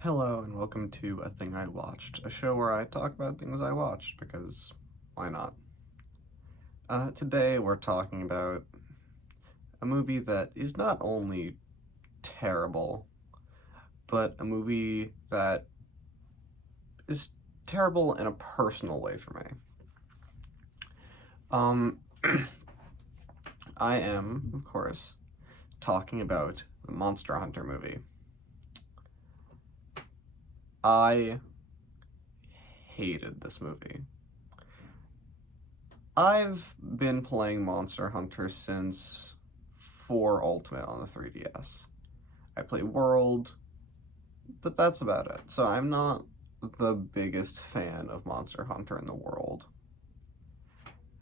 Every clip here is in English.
Hello and welcome to A Thing I Watched, a show where I talk about things I watched because why not? Today we're talking about a movie that is not only terrible, but a movie that is terrible in a personal way for me. Um, I am, of course, talking about the Monster Hunter movie. I hated this movie. I've been playing Monster Hunter since 4 Ultimate on the 3DS. I play World, but that's about it. So I'm not the biggest fan of Monster Hunter in the world.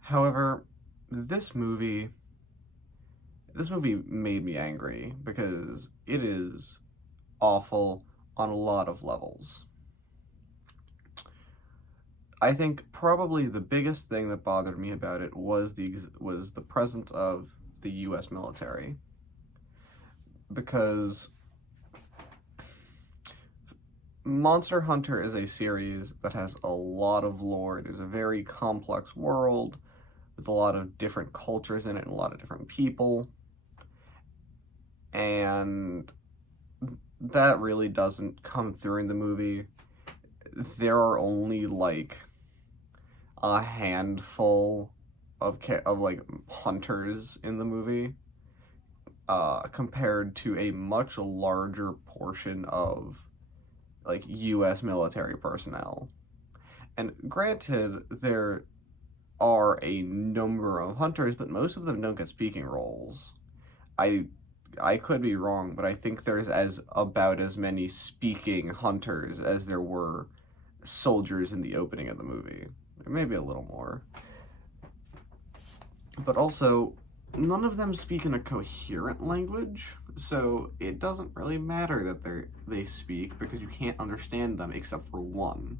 However, this movie made me angry because it is awful on a lot of levels. I think probably the biggest thing that bothered me about it was the presence of the U.S. military, because Monster Hunter is a series that has a lot of lore. There's a very complex world with a lot of different cultures in it and a lot of different people, and that really doesn't come through in the movie. There are only like a handful of hunters in the movie, compared to a much larger portion of U.S. military personnel. And granted, there are a number of hunters, but most of them don't get speaking roles. I I could be wrong, but I think there's about as many speaking hunters as there were soldiers in the opening of the movie. Maybe a little more. But also, none of them speak in a coherent language, so it doesn't really matter that they speak because you can't understand them except for one.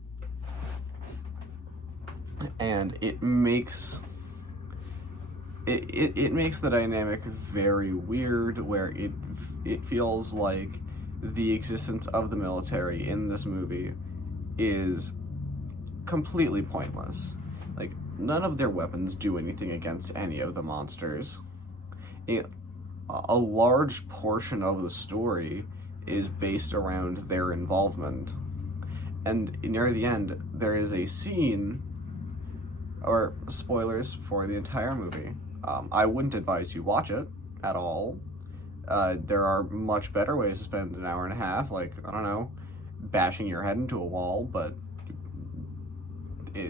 And it makes the dynamic very weird, where it feels like the existence of the military in this movie is completely pointless. Like, none of their weapons do anything against any of the monsters. A large portion of the story is based around their involvement. And near the end, there is a scene, or spoilers for the entire movie. I wouldn't advise you watch it at all. There are much better ways to spend an hour and a half, like, I don't know, bashing your head into a wall, but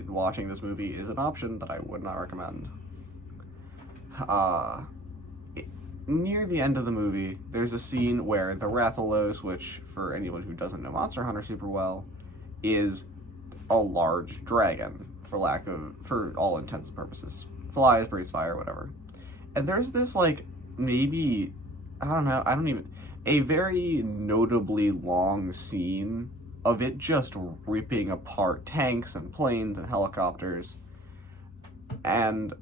watching this movie is an option that I would not recommend. Near the end of the movie, there's a scene where the Rathalos, which, for anyone who doesn't know Monster Hunter super well, is a large dragon, for all intents and purposes. Flies, breathes fire, whatever. And there's this, maybe, a very notably long scene of it just ripping apart tanks and planes and helicopters. And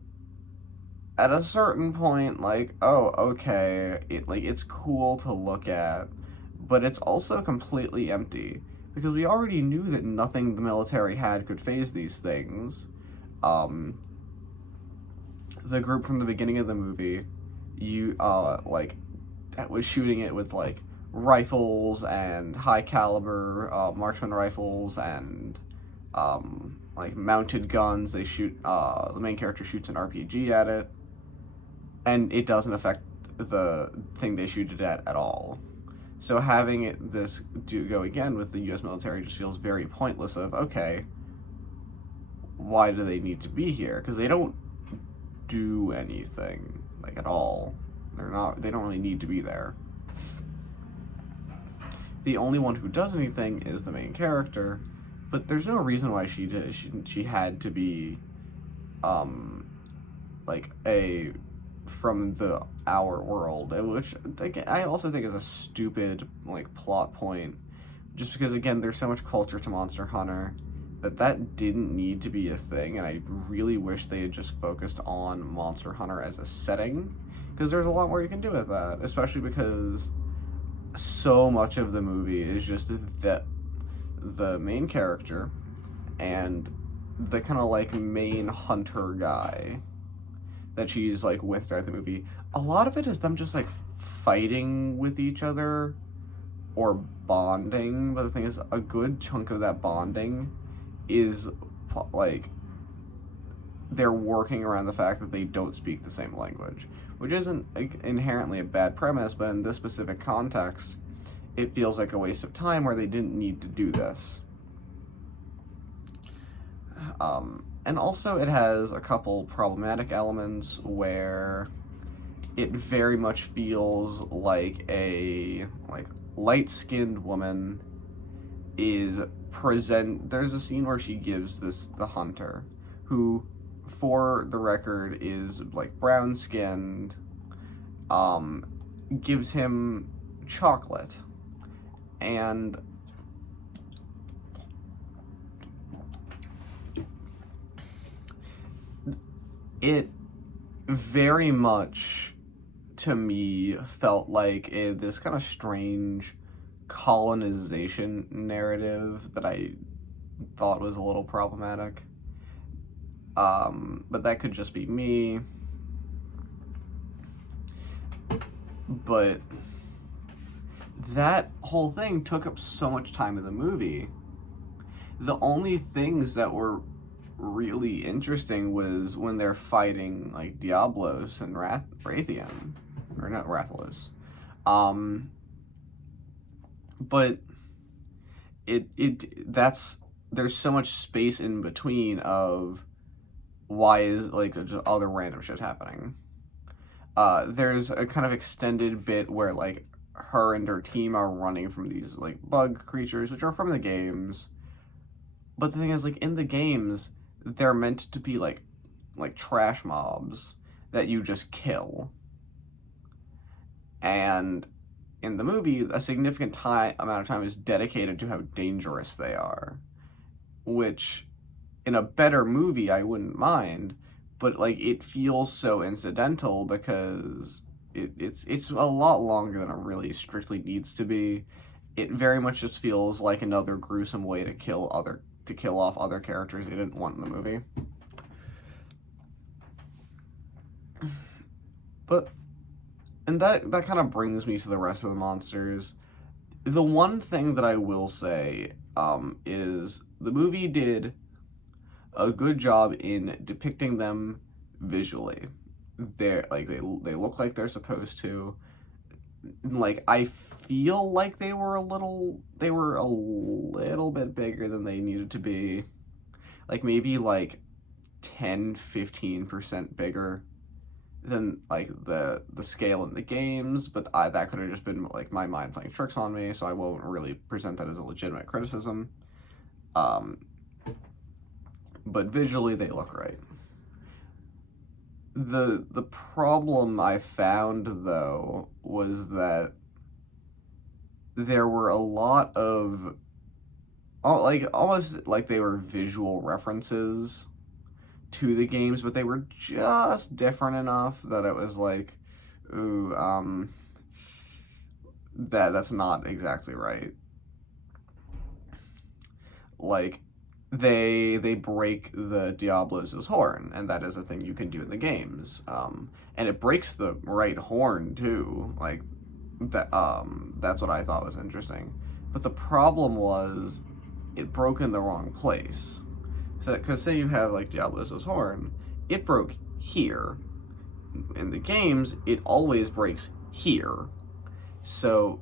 at a certain point, oh, okay, it's cool to look at, but it's also completely empty, because we already knew that nothing the military had could phase these things. The group from the beginning of the movie, was shooting it with, rifles and high caliber marksman rifles and mounted guns. They shoot, the main character shoots an RPG at it, and it doesn't affect the thing they shoot it at all. So having this go again with the U.S. military just feels very pointless. Okay, why do they need to be here? Because they don't do anything at all. They don't really need to be there. The only one who does anything is the main character, but there's no reason why she had to be from our world, which I also think is a stupid plot point, just because again there's so much culture to Monster Hunter that didn't need to be a thing, and I really wish they had just focused on Monster Hunter as a setting, because there's a lot more you can do with that, especially because so much of the movie is just the main character and the kind of like main hunter guy that she's like with throughout the movie, a lot of it is them just like fighting with each other or bonding. But the thing is, a good chunk of that bonding is like they're working around the fact that they don't speak the same language, which isn't inherently a bad premise, but in this specific context, it feels like a waste of time where they didn't need to do this. And also it has a couple problematic elements where it very much feels like a light-skinned woman is there's a scene where she gives the hunter, who for the record is like brown-skinned, gives him chocolate, and it very much, to me, felt like this kind of strange colonization narrative that I thought was a little problematic. But that could just be me. But that whole thing took up so much time in the movie. The only things that were really interesting was when they're fighting like Diablos and Raytheon, or not Rathalos. But there's so much space in between of why is like just other random shit happening. There's a kind of extended bit where like her and her team are running from these like bug creatures, which are from the games. But the thing is, like, in the games, they're meant to be like trash mobs that you just kill. And in the movie, a significant amount of time is dedicated to how dangerous they are, which in a better movie I wouldn't mind, but like it feels so incidental because it's a lot longer than it really strictly needs to be. It very much just feels like another gruesome way to kill off other characters they didn't want in the movie. But, and that kind of brings me to the rest of the monsters. The one thing that I will say is the movie did a good job in depicting them visually. They look like they're supposed to. Like, I feel like they were a little bit bigger than they needed to be. Like, maybe like 10-15% bigger than like the scale in the games, but that could have just been like my mind playing tricks on me, so I won't really present that as a legitimate criticism. But visually they look right. The problem I found, though, was that there were a lot of almost like they were visual references to the games, but they were just different enough that it was like, ooh, that's not exactly right. Like, they break the Diablos' horn, and that is a thing you can do in the games. And it breaks the right horn too. Like that. That's what I thought was interesting. But the problem was, it broke in the wrong place. So, because say you have like Diablos' horn, it broke here. In the games, it always breaks here. So,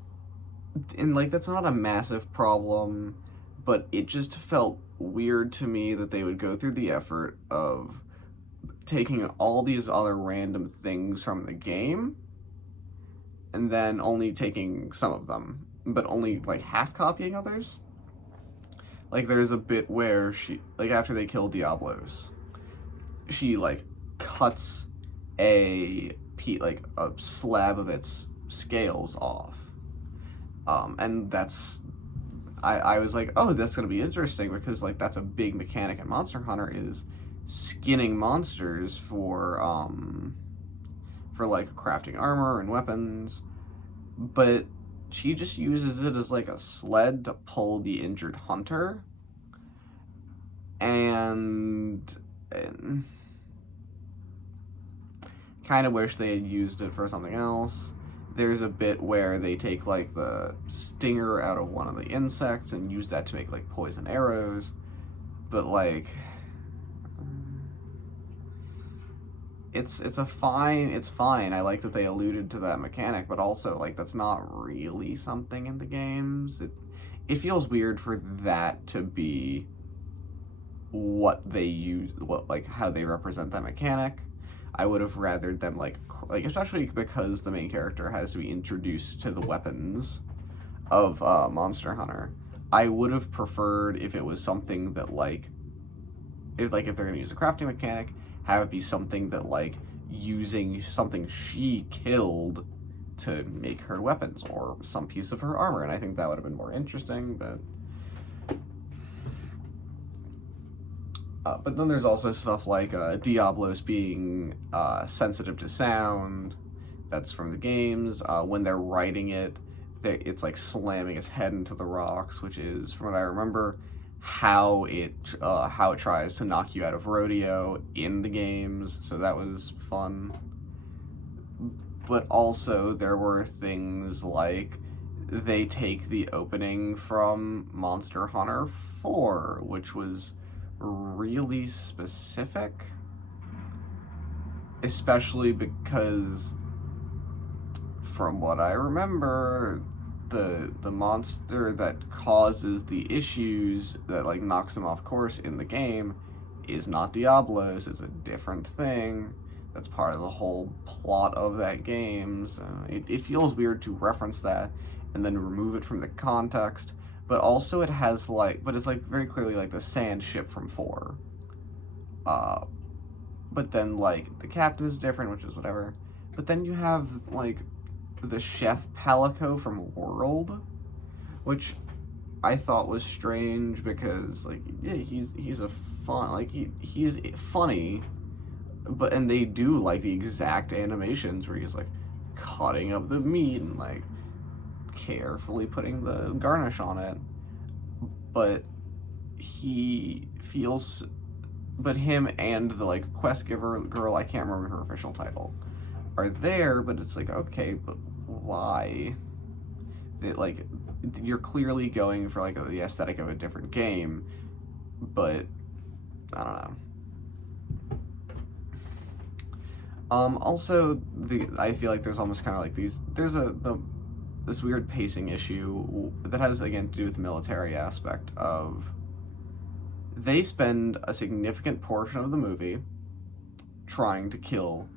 and like that's not a massive problem, but it just felt weird to me that they would go through the effort of taking all these other random things from the game and then only taking some of them, but only like half copying others. Like there's a bit where she, like after they kill Diablos, she like cuts a slab of its scales off. And that's, I was like, oh, that's going to be interesting because, like, that's a big mechanic in Monster Hunter is skinning monsters for like, crafting armor and weapons. But she just uses it as like a sled to pull the injured hunter, and kind of wish they had used it for something else. There's a bit where they take like the stinger out of one of the insects and use that to make like poison arrows, but like it's fine. I like that they alluded to that mechanic, but also like that's not really something in the games. It feels weird for that to be what they use, what like how they represent that mechanic. I would have rathered them like especially because the main character has to be introduced to the weapons of Monster Hunter. I would have preferred if it was something that like if they're gonna use a crafting mechanic, have it be something that like using something she killed to make her weapons or some piece of her armor, and I think that would have been more interesting. But then there's also stuff like Diablos being sensitive to sound. That's from the games. When they're riding it, it's like slamming its head into the rocks, which is, from what I remember, how it tries to knock you out of rodeo in the games. So that was fun. But also there were things like they take the opening from Monster Hunter 4, which was really specific, especially because from what I remember, the monster that causes the issues that like knocks him off course in the game is not Diablos. It's a different thing that's part of the whole plot of that game. So it feels weird to reference that and then remove it from the context. But also it has like, but it's like very clearly like the sand ship from 4. But then like the captain is different, which is whatever. But then you have like the chef Palico from World, which I thought was strange because like, yeah, he's a fun, like he's funny, but and they do like the exact animations where he's like cutting up the meat and like carefully putting the garnish on it, but him and the like quest giver girl, I can't remember her official title, are there, but it's like, okay, but why? Like, you're clearly going for like the aesthetic of a different game, but I don't know. Also, I feel like there's almost kind of like this weird pacing issue that has, again, to do with the military aspect of they spend a significant portion of the movie trying to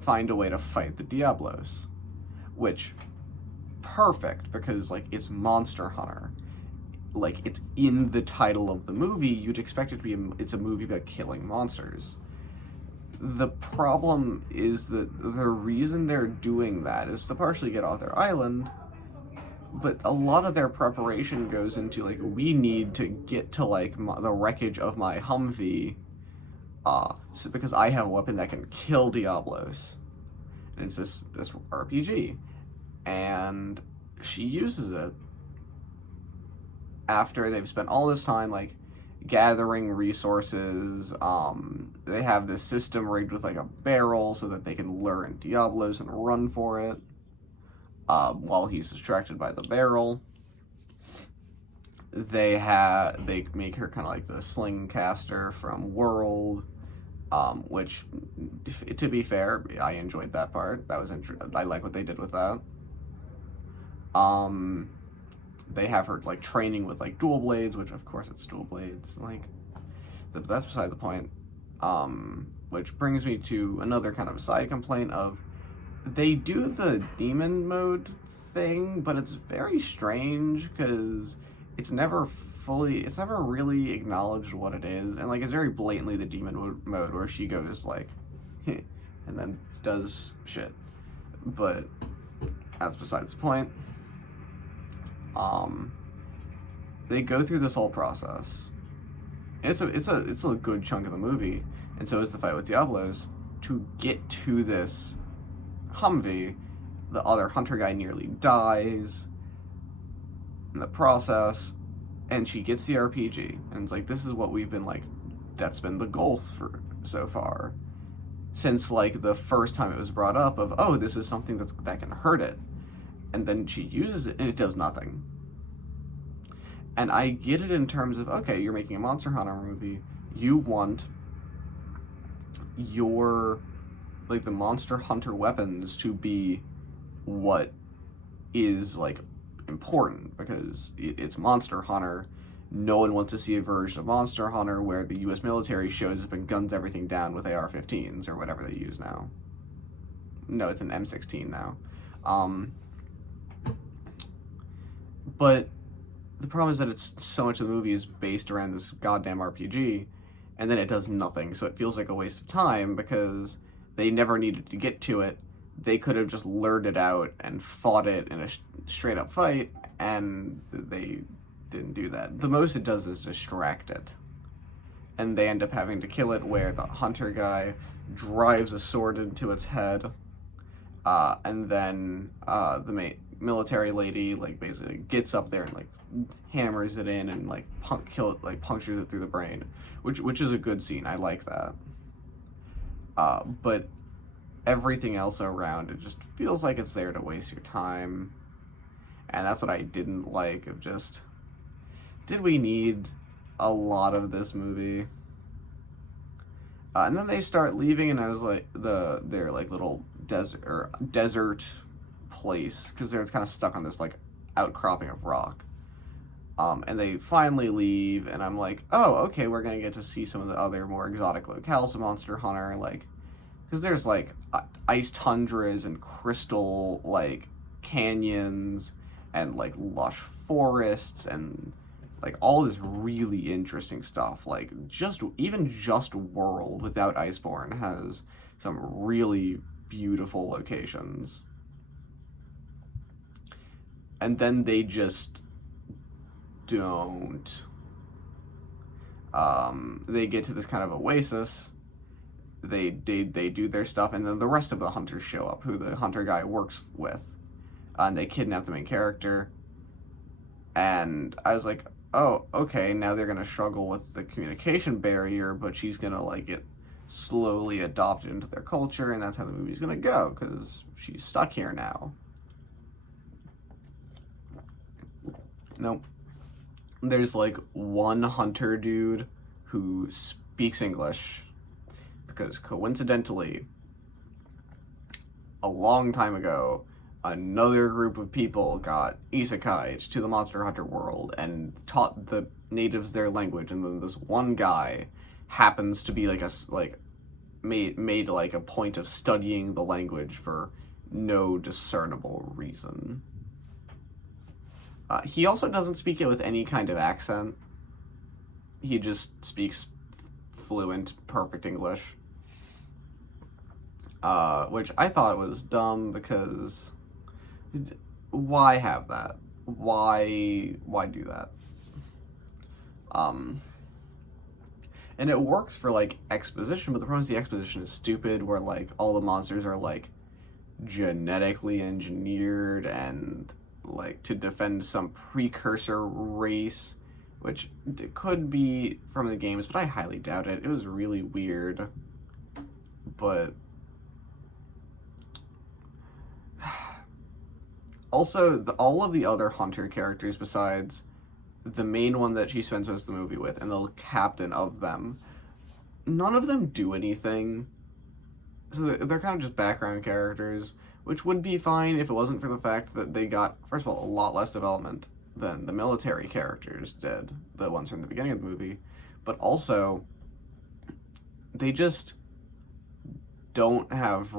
find a way to fight the Diablos, which, perfect, because, like, it's Monster Hunter. Like, it's in the title of the movie, you'd expect it to be, it's a movie about killing monsters. The problem is that the reason they're doing that is to partially get off their island, but a lot of their preparation goes into, like, we need to get to, like, the wreckage of my Humvee, so because I have a weapon that can kill Diablos. And it's this RPG. And she uses it after they've spent all this time, like, gathering resources. They have this system rigged with like a barrel so that they can lure in Diablos and run for it while he's distracted by the barrel. They make her kind of like the sling caster from World, which, to be fair, I enjoyed that part. That was I like what they did with that. They have her like training with like dual blades, which of course it's dual blades. Like, that's beside the point. Which brings me to another kind of side complaint of they do the demon mode thing, but it's very strange because it's never really acknowledged what it is, and like it's very blatantly the demon mode where she goes like, and then does shit. But that's besides the point. They go through this whole process. It's a good chunk of the movie, and so is the fight with Diablos. To get to this Humvee, the other hunter guy nearly dies. in the process, and she gets the RPG, and it's like, this is what we've been like, that's been the goal for so far, since like the first time it was brought up of, oh, this is something that can hurt it, and then she uses it and it does nothing. And I get it in terms of, okay, you're making a Monster Hunter movie, you want your, like, the Monster Hunter weapons to be what is, like, important, because it's Monster Hunter. No one wants to see a version of Monster Hunter where the US military shows up and guns everything down with AR-15s or whatever they use now. No, it's an M16 now. But the problem is that it's so much of the movie is based around this goddamn RPG, and then it does nothing, so it feels like a waste of time because they never needed to get to it. They could have just lured it out and fought it in a straight up fight, and they didn't do that. The most it does is distract it. And they end up having to kill it where the hunter guy drives a sword into its head, and then the military lady like basically gets up there and like hammers it in and like punctures it through the brain, which is a good scene. I like that. But everything else around it just feels like it's there to waste your time, and that's what I didn't like. Of just, did we need a lot of this movie? And then they start leaving, and I was like, their like little desert place, because they're kind of stuck on this like outcropping of rock. And they finally leave, and I'm like, oh, okay, we're gonna get to see some of the other more exotic locales of Monster Hunter, like, because there's like ice tundras and crystal like canyons and like lush forests and like all this really interesting stuff. Like just World without Iceborne has some really beautiful locations. And then they just don't. They get to this kind of oasis. They do their stuff, and then the rest of the hunters show up, who the hunter guy works with, and they kidnap the main character. And I was like, oh, okay, now they're gonna struggle with the communication barrier, but she's gonna like get slowly adopted into their culture, and that's how the movie's gonna go, because she's stuck here now. Nope. There's like one hunter dude who speaks English, because coincidentally, a long time ago, another group of people got isekai'd to the Monster Hunter world and taught the natives their language, and then this one guy happens to be like made like a point of studying the language for no discernible reason. He also doesn't speak it with any kind of accent. He just speaks fluent, perfect English. Which I thought was dumb, because why have that? Why do that? And it works for like exposition, but the problem is the exposition is stupid, where like all the monsters are like genetically engineered and like to defend some precursor race, which could be from the games, but I highly doubt it. It was really weird. But also, all of the other hunter characters besides the main one that she spends most of the movie with and the captain of them, none of them do anything. So they're kind of just background characters, which would be fine if it wasn't for the fact that they got, first of all, a lot less development than the military characters did, the ones from the beginning of the movie, but also they just don't have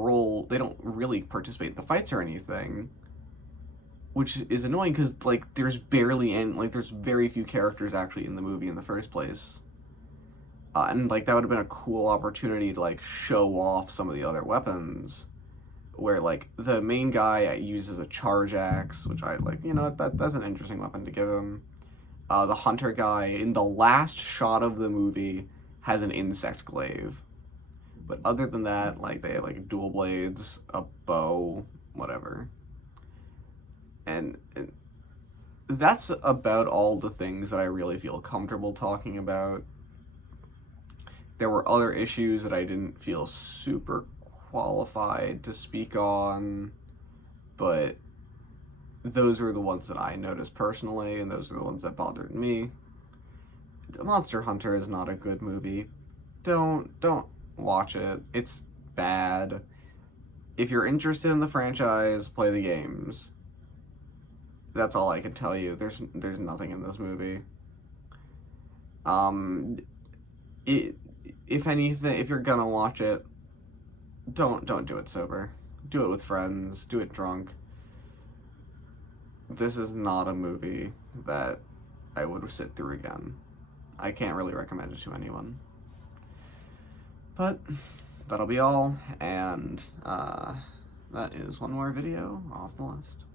they don't really participate in the fights or anything, which is annoying, because like there's very few characters actually in the movie in the first place. And like that would have been a cool opportunity to like show off some of the other weapons, where like the main guy uses a charge axe, which I like, that's an interesting weapon to give him. The hunter guy in the last shot of the movie has an insect glaive, but other than that, like they have like dual blades, a bow, whatever. And that's about all the things that I really feel comfortable talking about. There were other issues that I didn't feel super qualified to speak on, but those were the ones that I noticed personally, and those are the ones that bothered me. Monster Hunter is not a good movie. Don't watch it. It's bad. If you're interested in the franchise, play the games. That's all I can tell you. There's nothing in this movie. If anything, if you're gonna watch it, don't do it sober. Do it with friends. Do it drunk. This is not a movie that I would sit through again. I can't really recommend it to anyone. But that'll be all, and that is one more video off the list.